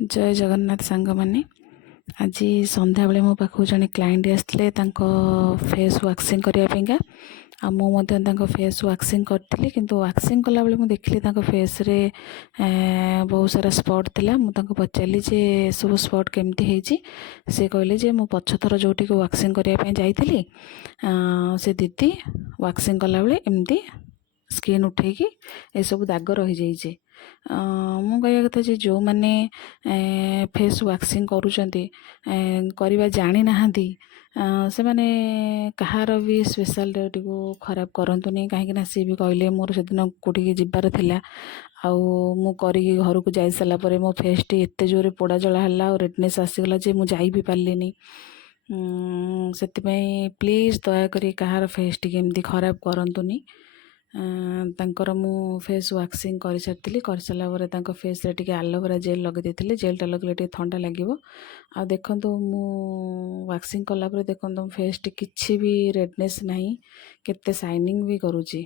जय जगन्नाथ सांग मैंने आज संध्या बेले मो पाखु जड़े क्लाएंट आसते फेस वाक्सिंग करने आ मु फेस वाक्सिंग करी कि वाक्सिंग कला बेले मुझे देखली फेस रे बहुत सारा स्पॉट थिला। मुझे पचारि जे सब स्पॉट केमती होती से कहले जे मु पछथर जो वाक्सिंग करने जाइली से दीदी वाक्सिंग कला बेले एमती स्किन उठेकी ये सब दाग रही जाइए। मु कह कथा जो मैंने फेस वाक्सिंग करवा जानी ना से माने कहार भी स्पेशल डे को खराब करंतुनी कहीं सी भी कहले मोर से दिन कोटिके जीवार थिला आउ करी घर को जाई सारा पर मो फेस टी एत जोरे पोड़ा जला है और रेडनेस आसीगला जे मु जाई भी पार्लिनी। से प्लीज दयाकोरी कहार फेस टी एमती खराब करंतुनी। तांकर मु फेस वाक्सिंग कर सारी कर सारापर फेस रे टिके एलोवेरा जेल लगे देते जेलटा लगे टे ठंडा लगे। आ देखु मु वाक्सिंग कलापर देखो फेस टी किसी भी रेडनेस नहीं केते शाइनिंग भी करुची।